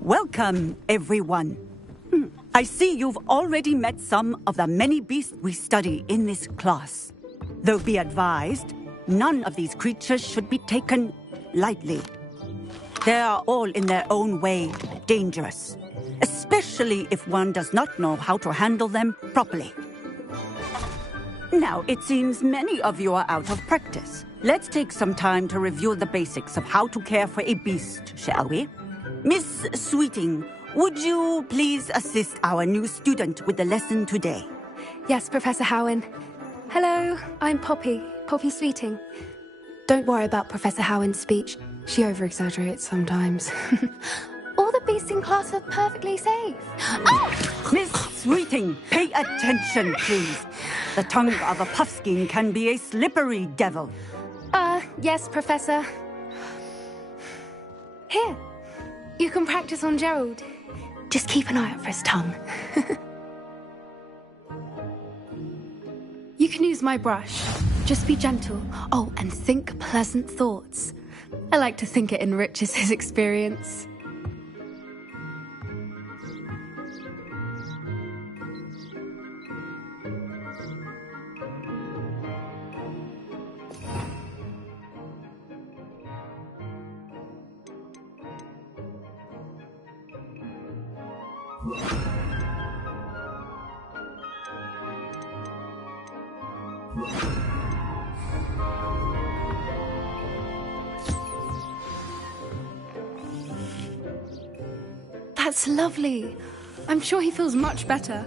Welcome, everyone. I see you've already met some of the many beasts we study in this class. Though be advised, none of these creatures should be taken lightly. They are all in their own way dangerous, especially if one does not know how to handle them properly. Now, it seems many of you are out of practice. Let's take some time to review the basics of how to care for a beast, shall we? Miss Sweeting, would you please assist our new student with the lesson today? Yes, Professor Howen. Hello, I'm Poppy Sweeting. Don't worry about Professor Howen's speech. She over-exaggerates sometimes. All the beasts in class are perfectly safe. Oh! Miss Sweeting, pay attention, please. The tongue of a puffskein can be a slippery devil. Yes, Professor. Here, you can practice on Gerald. Just keep an eye out for his tongue. You can use my brush. Just be gentle. Oh, and think pleasant thoughts. I like to think it enriches his experience. That's lovely. I'm sure he feels much better.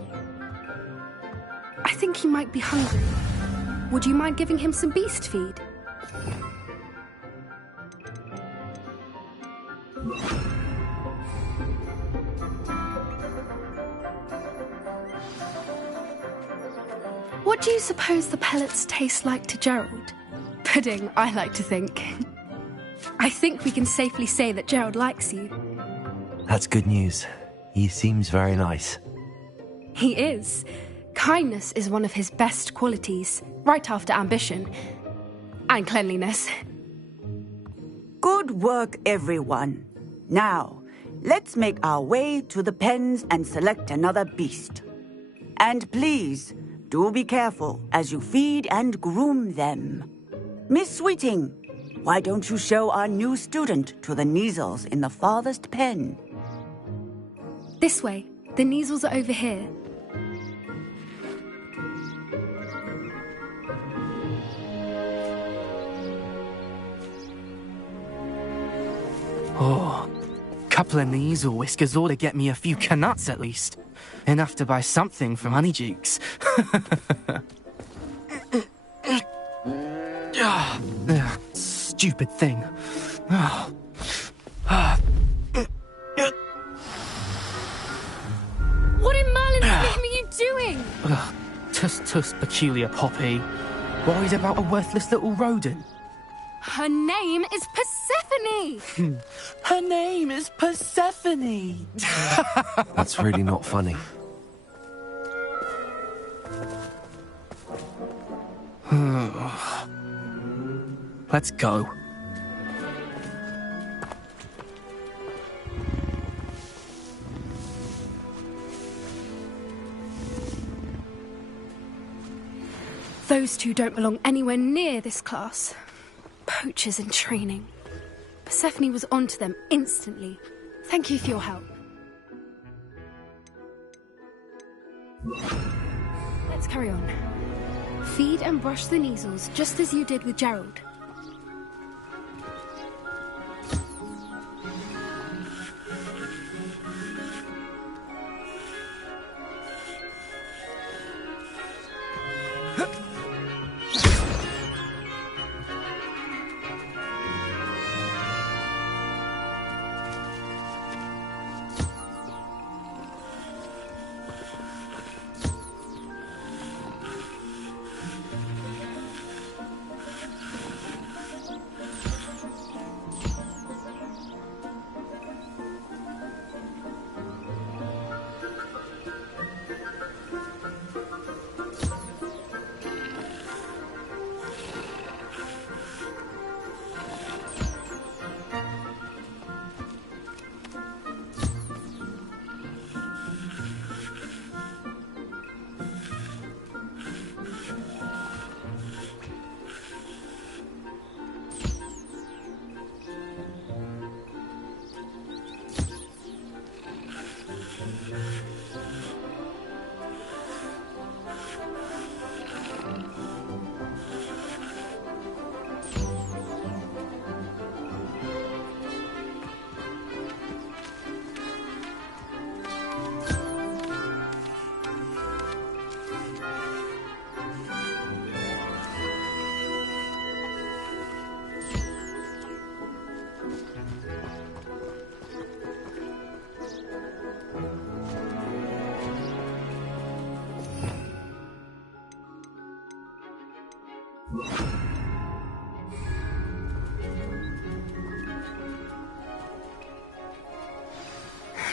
I think he might be hungry. Would you mind giving him some beast feed? What do you suppose the pellets taste like to Gerald? Pudding, I like to think. I think we can safely say that Gerald likes you. That's good news. He seems very nice. He is. Kindness is one of his best qualities, right after ambition. And cleanliness. Good work, everyone. Now, let's make our way to the pens and select another beast. And please, do be careful as you feed and groom them. Miss Sweeting, why don't you show our new student to the Kneazles in the farthest pen? This way. The Kneazles are over here. Oh, couple of Kneazle whiskers ought to get me a few canuts at least. Enough to buy something from Honeydukes. Stupid thing. What in Merlin's name are you doing? Tuss, peculiar Poppy. Worried about a worthless little rodent? Her name is Persephone! Her name is Persephone! That's really not funny. Let's go. Those two don't belong anywhere near this class. Poachers in training. Persephone was onto them instantly. Thank you for your help. Let's carry on. Feed and brush the Kneazles just as you did with Gerald.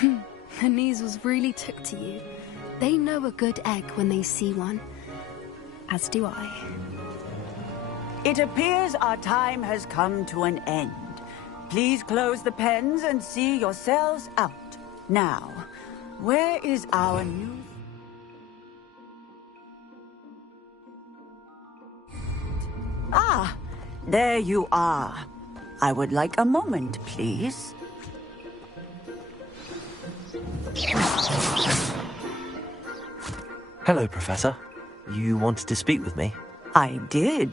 The Kneasels really took to you. They know a good egg when they see one. As do I. It appears our time has come to an end. Please close the pens and see yourselves out. Now, where is our new... Ah, there you are. I would like a moment, please. Hello, Professor. You wanted to speak with me? I did.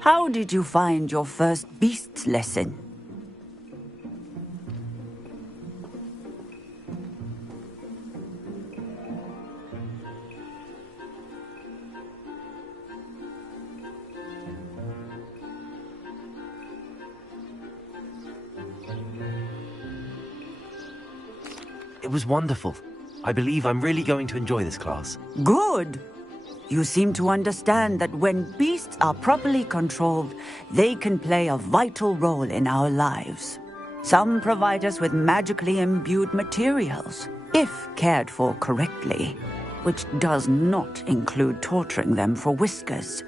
How did you find your first beasts lesson? It was wonderful. I believe I'm really going to enjoy this class. Good. You seem to understand that when beasts are properly controlled, they can play a vital role in our lives. Some provide us with magically imbued materials, if cared for correctly, which does not include torturing them for whiskers.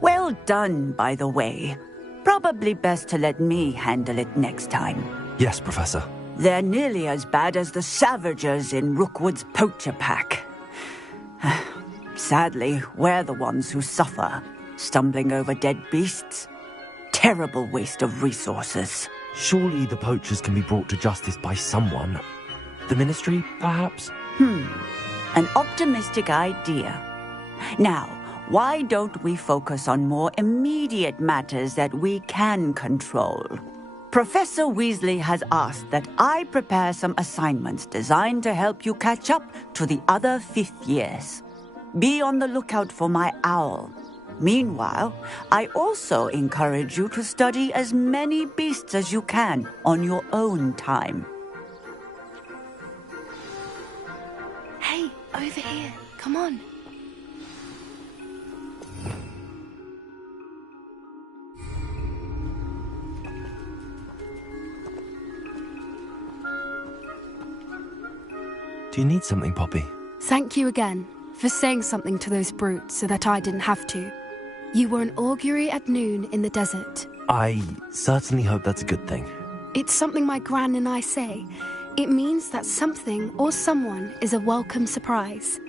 Well done, by the way. Probably best to let me handle it next time. Yes, Professor. They're nearly as bad as the Savagers in Rookwood's poacher pack. Sadly, we're the ones who suffer, stumbling over dead beasts. Terrible waste of resources. Surely the poachers can be brought to justice by someone. The Ministry, perhaps? An optimistic idea. Now, why don't we focus on more immediate matters that we can control? Professor Weasley has asked that I prepare some assignments designed to help you catch up to the other 5th years. Be on the lookout for my owl. Meanwhile, I also encourage you to study as many beasts as you can on your own time. Hey, over here. Come on. Do you need something, Poppy? Thank you again for saying something to those brutes so that I didn't have to. You were an augury at noon in the desert. I certainly hope that's a good thing. It's something my gran and I say. It means that something or someone is a welcome surprise.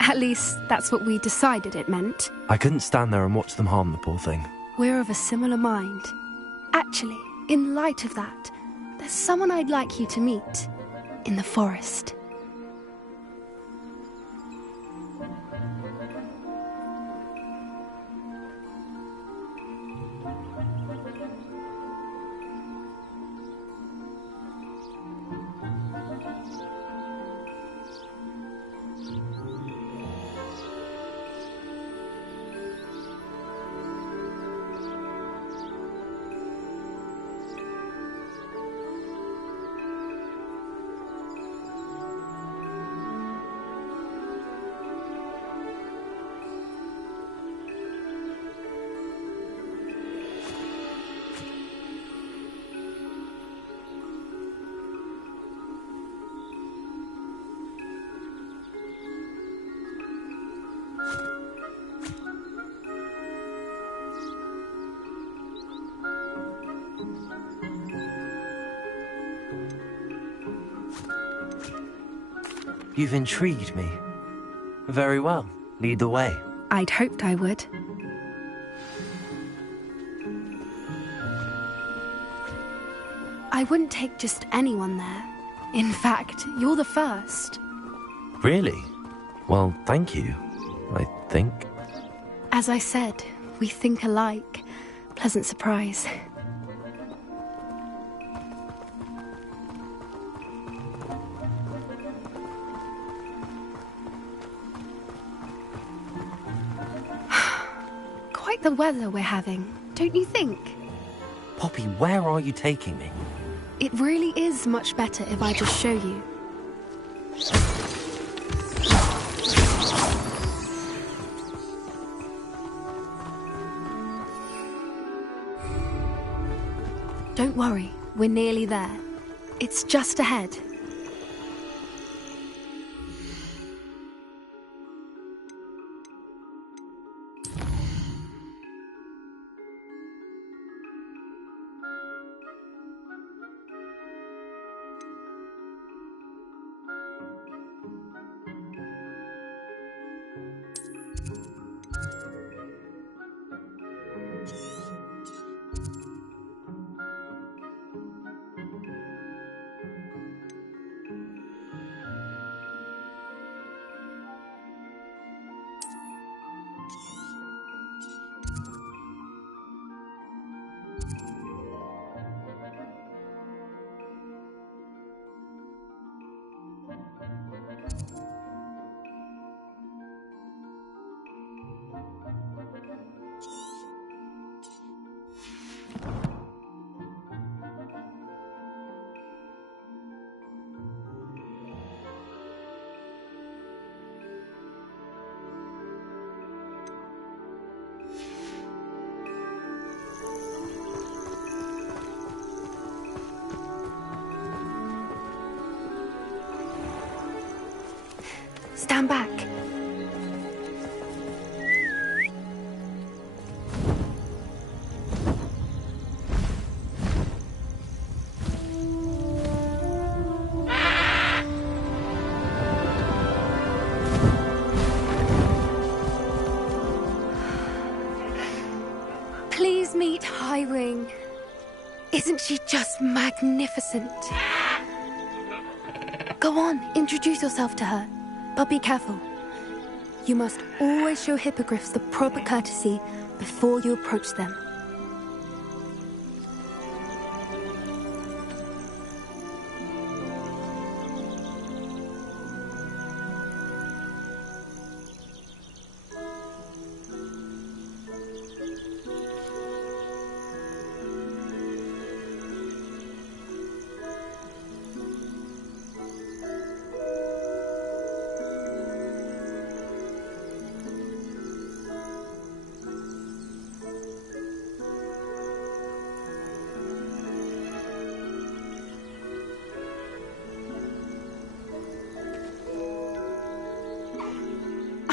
At least, that's what we decided it meant. I couldn't stand there and watch them harm the poor thing. We're of a similar mind. Actually, in light of that, there's someone I'd like you to meet. In the forest. You've intrigued me. Very well. Lead the way. I'd hoped I would. I wouldn't take just anyone there. In fact, you're the first. Really? Well, thank you, I think. As I said, we think alike. Pleasant surprise. Quite the weather we're having, don't you think? Poppy, where are you taking me? It really is much better if I just show you. Don't worry, we're nearly there. It's just ahead. Stand back. Please meet Highwing. Isn't she just magnificent? Go on, introduce yourself to her. But be careful. You must always show hippogriffs the proper courtesy before you approach them.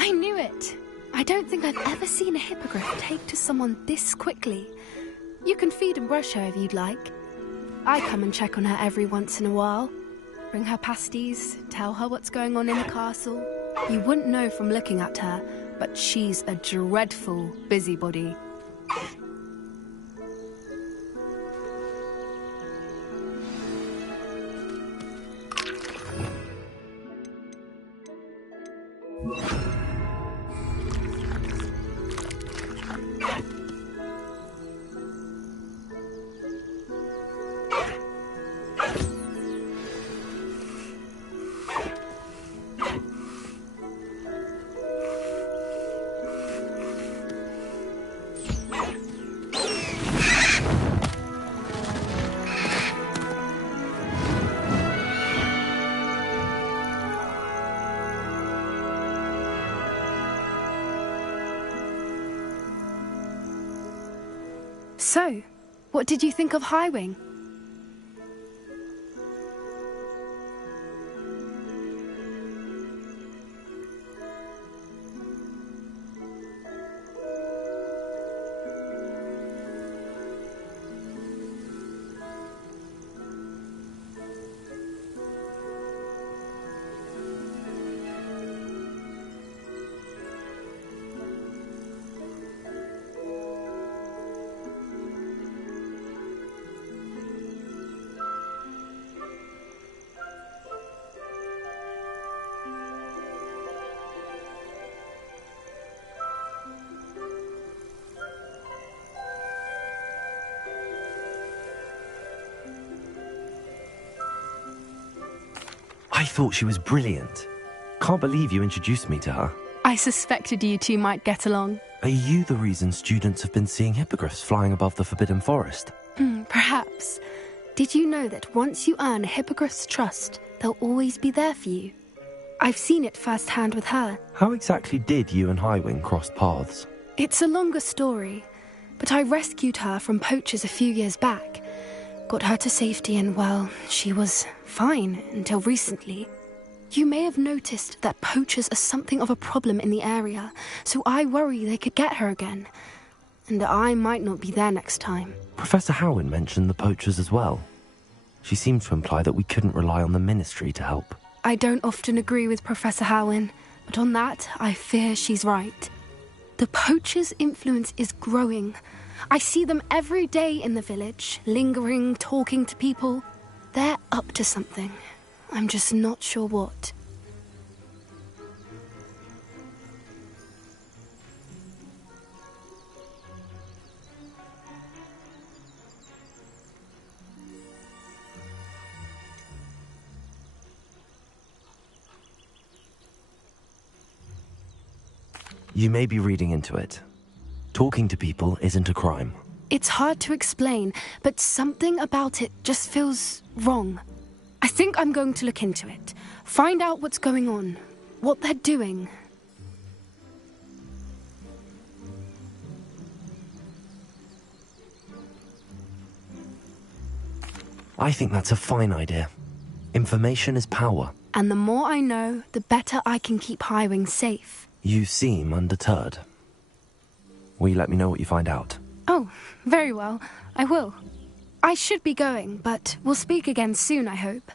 I knew it! I don't think I've ever seen a hippogriff take to someone this quickly. You can feed and brush her if you'd like. I come and check on her every once in a while. Bring her pasties, tell her what's going on in the castle. You wouldn't know from looking at her, but she's a dreadful busybody. So, what did you think of Highwing? I thought she was brilliant. Can't believe you introduced me to her. I suspected you two might get along. Are you the reason students have been seeing hippogriffs flying above the Forbidden Forest? Perhaps. Did you know that once you earn a hippogriff's trust, they'll always be there for you? I've seen it firsthand with her. How exactly did you and Highwing cross paths? It's a longer story, but I rescued her from poachers a few years back. got her to safety and, well, she was fine until recently. You may have noticed that poachers are something of a problem in the area, so I worry they could get her again. And I might not be there next time. Professor Howin mentioned the poachers as well. She seemed to imply that we couldn't rely on the Ministry to help. I don't often agree with Professor Howin, but on that, I fear she's right. The poachers' influence is growing. I see them every day in the village, lingering, talking to people. They're up to something. I'm just not sure what. You may be reading into it. Talking to people isn't a crime. It's hard to explain, but something about it just feels wrong. I think I'm going to look into it. Find out what's going on, what they're doing. I think that's a fine idea. Information is power. And the more I know, the better I can keep Highwing safe. You seem undeterred. Will you let me know what you find out? Oh, very well. I will. I should be going, but we'll speak again soon, I hope.